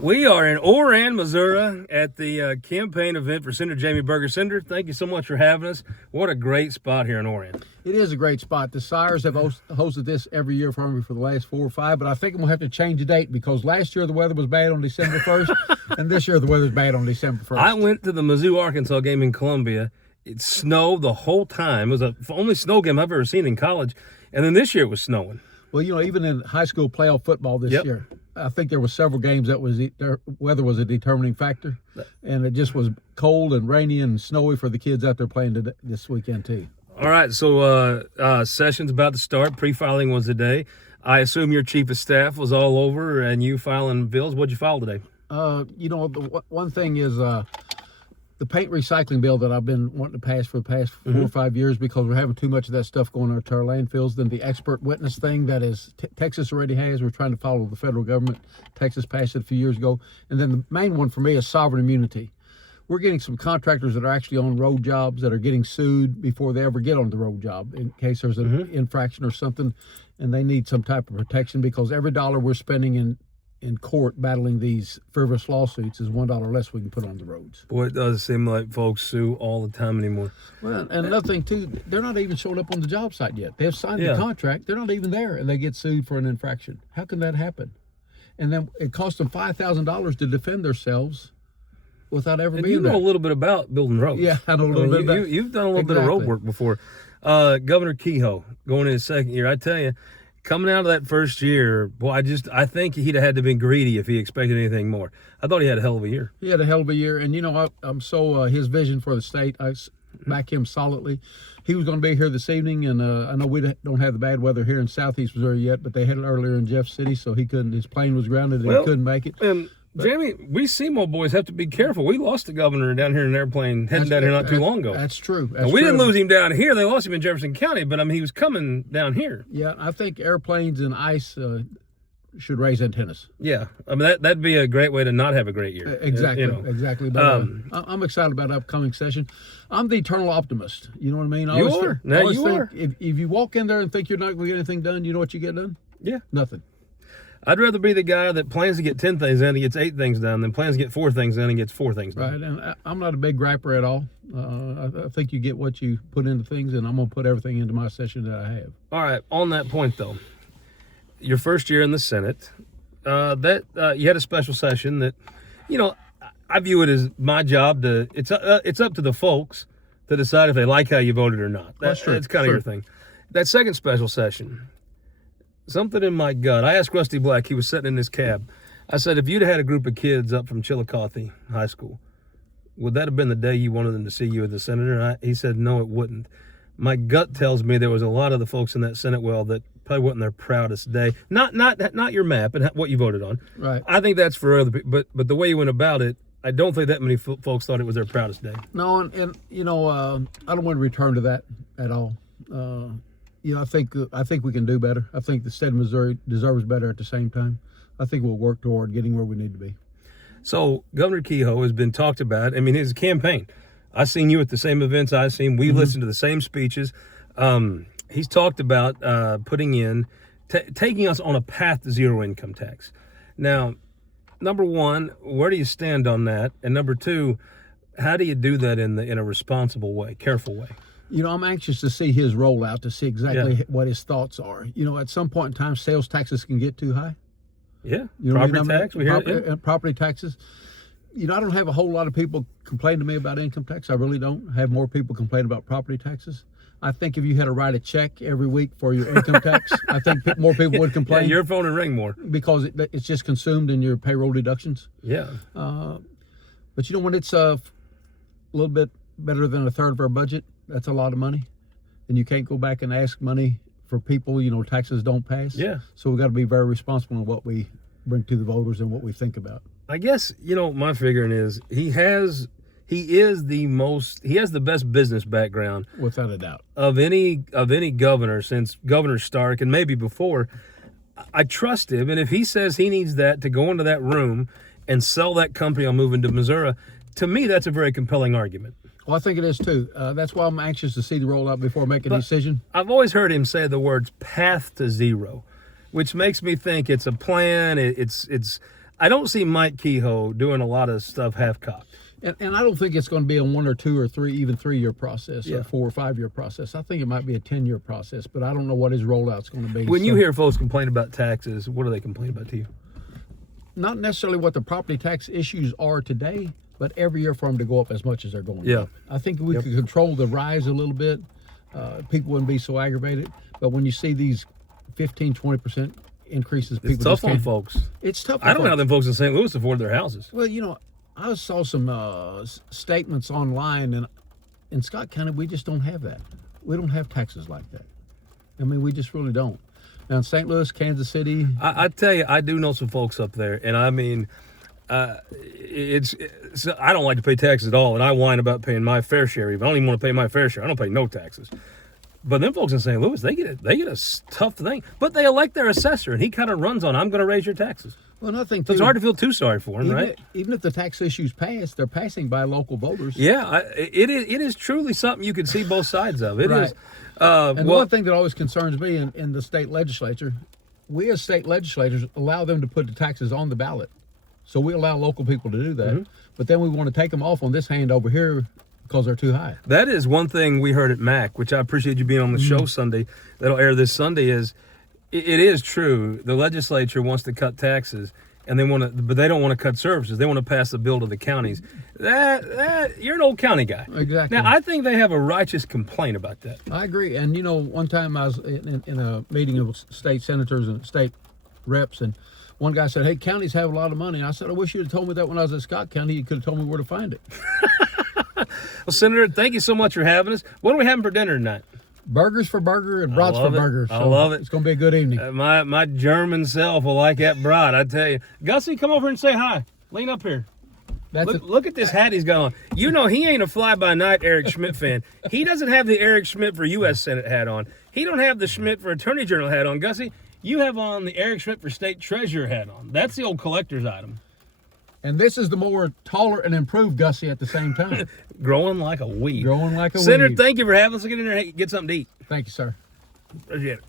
We are in Oran, Missouri at the campaign event for Senator Jamie Burger. Senator, thank you so much for having us. What a great spot here in Oran. It is a great spot. The Sires have hosted this every year for me for the last 4 or 5, but I think we'll have to change the date because last year the weather was bad on December 1st, and this year the weather's bad on December 1st. I went to the Mizzou, Arkansas game in Columbia. It snowed the whole time. It was the only snow game I've ever seen in college, and then this year it was snowing. Well, even in high school playoff football this year, I think there were several games that their weather was a determining factor, and it just was cold and rainy and snowy for the kids out there playing this weekend too. All right, so session's about to start. Pre-filing was today. I assume your chief of staff was all over and you filing bills. What'd you file today? The one thing is the paint recycling bill that I've been wanting to pass for the past 4 or 5 years because we're having too much of that stuff going into our landfills. Then the expert witness thing that is Texas already has. We're trying to follow the federal government. Texas passed it a few years ago. And then the main one for me is sovereign immunity. We're getting some contractors that are actually on road jobs that are getting sued before they ever get on the road job in case there's an infraction or something, and they need some type of protection because every dollar we're spending in court battling these frivolous lawsuits is $1 less we can put on the roads. Boy, it does seem like folks sue all the time anymore. Well, and another thing too, they're not even showing up on the job site yet. They've signed the contract, they're not even there, and they get sued for an infraction. How can that happen? And then it costs them $5,000 to defend themselves without ever being there. You know a little bit about building roads. Yeah, I know a little bit about it. You've done a little bit of road work before. Governor Kehoe going in his second year, I tell you, coming out of that first year, boy, I think he'd have had to been greedy if he expected anything more. I thought he had a hell of a year. He had a hell of a year, and I'm so his vision for the state, I back him solidly. He was going to be here this evening, and I know we don't have the bad weather here in Southeast Missouri yet, but they had it earlier in Jeff City, so he couldn't. His plane was grounded, and he couldn't make it. Jamie, we SEMO boys have to be careful. We lost the governor down here in an airplane heading down here not too long ago. That's true. We didn't lose him down here. They lost him in Jefferson County, but I mean, he was coming down here. Yeah, I think airplanes and ice should raise antennas. Yeah, I mean that'd be a great way to not have a great year. Exactly, exactly. But I'm excited about the upcoming session. I'm the eternal optimist. You know what I mean? You are. Now you are. If you walk in there and think you're not going to get anything done, you know what you get done? Yeah, nothing. I'd rather be the guy that plans to get 10 things done and gets 8 things done than plans to get 4 things done and gets 4 things done. Right, and I'm not a big griper at all. I think you get what you put into things, and I'm going to put everything into my session that I have. All right, on that point, though, your first year in the Senate, you had a special session that, I view it as my job to, it's up to the folks to decide if they like how you voted or not. That's true. That's kind of your thing. That second special session, something in my gut. I asked Rusty Black, he was sitting in his cab. I said, if you'd had a group of kids up from Chillicothe High School, would that have been the day you wanted them to see you as the senator? He said, no, it wouldn't. My gut tells me there was a lot of the folks in that Senate that probably wasn't their proudest day. Not your map and what you voted on. Right. I think that's for other people. But the way you went about it, I don't think that many folks thought it was their proudest day. No, and I don't want to return to that at all. I think we can do better. I think the state of Missouri deserves better at the same time. I think we'll work toward getting where we need to be. So Governor Kehoe has been talked about. I mean, his campaign. I've seen you at the same events I've seen. We listened to the same speeches. He's talked about taking us on a path to zero income tax. Now, number one, where do you stand on that? And number two, how do you do that in a responsible way, careful way? I'm anxious to see his rollout to see exactly what his thoughts are. At some point in time, sales taxes can get too high. Yeah, property tax. We hear it. Property taxes. I don't have a whole lot of people complain to me about income tax. I really don't. I have more people complain about property taxes. I think if you had to write a check every week for your income tax, I think more people would complain. Yeah, your phone would ring more. Because it's just consumed in your payroll deductions. Yeah. But when it's a little bit better than a third of our budget, that's a lot of money. And you can't go back and ask money for people, taxes don't pass. Yeah. So we got to be very responsible in what we bring to the voters and what we think about. I guess, my figuring is he has the best business background without a doubt of any governor since Governor Stark and maybe before. I trust him, and if he says he needs that to go into that room and sell that company on moving to Missouri, to me that's a very compelling argument. Well, I think it is too. That's why I'm anxious to see the rollout before making a decision. I've always heard him say the words "path to zero," which makes me think it's a plan. I don't see Mike Kehoe doing a lot of stuff half-cocked. And I don't think it's going to be a 1 or 2 or 3, even 3-year process, Yeah. or 4 or 5-year process. I think it might be a 10-year process, but I don't know what his rollout's going to be. When you hear folks complain about taxes, what do they complain about to you? Not necessarily what the property tax issues are today, but every year for them to go up as much as they're going Yeah. up. I think if we could control the rise a little bit, people wouldn't be so aggravated. But when you see these 15, 20% increases, people It's tough just on can't. folks. It's tough. I don't know how them folks in St. Louis afford their houses. Well, I saw some statements online, and in Scott County, we just don't have that. We don't have taxes like that. I mean, we just really don't. Now, in St. Louis, Kansas City, I tell you, I do know some folks up there, and I mean, I don't like to pay taxes at all, and I whine about paying my fair share. Even I don't even want to pay my fair share. I don't pay no taxes. But them folks in St. Louis, they get a tough thing. But they elect their assessor, and he kind of runs on, I'm going to raise your taxes. well, nothing. So it's hard to feel too sorry for him, right? Even if the tax issues pass, they're passing by local voters. Yeah, it is truly something you can see both sides of. It Right. is. And Well, one thing that always concerns me in the state legislature, we as state legislators allow them to put the taxes on the ballot. So we allow local people to do that. Mm-hmm. But then we want to take them off on this hand over here because they're too high. that is one thing we heard at MAC, which I appreciate you being on the show Sunday. That'll air this Sunday. It is true. The legislature wants to cut taxes, and but they don't want to cut services. They want to pass a bill to the counties. That you're an old county guy. Exactly. Now I think they have a righteous complaint about that. I agree. And, one time I was in a meeting of state senators and state reps, and one guy said, hey, counties have a lot of money. And I said, I wish you'd have told me that when I was at Scott County. You could have told me where to find it. Well, Senator, thank you so much for having us. What are we having for dinner tonight? Burgers for burger and brats for love it. burger. I love it. It's going to be a good evening. My German self will like that brat, I tell you. Gussie, come over and say hi. Lean up here. Look at this hat he's got on. He ain't a fly-by-night Eric Schmidt fan. He doesn't have the Eric Schmidt for U.S. Senate hat on. He don't have the Schmidt for Attorney General hat on. Gussie, you have on the Eric Schmidt for State Treasurer hat on. That's the old collector's item. And this is the more taller and improved Gussie at the same time. Growing like a weed. Growing like a Senator, weed. thank you for having us. Get in there and get something to eat. Thank you, sir. Appreciate it.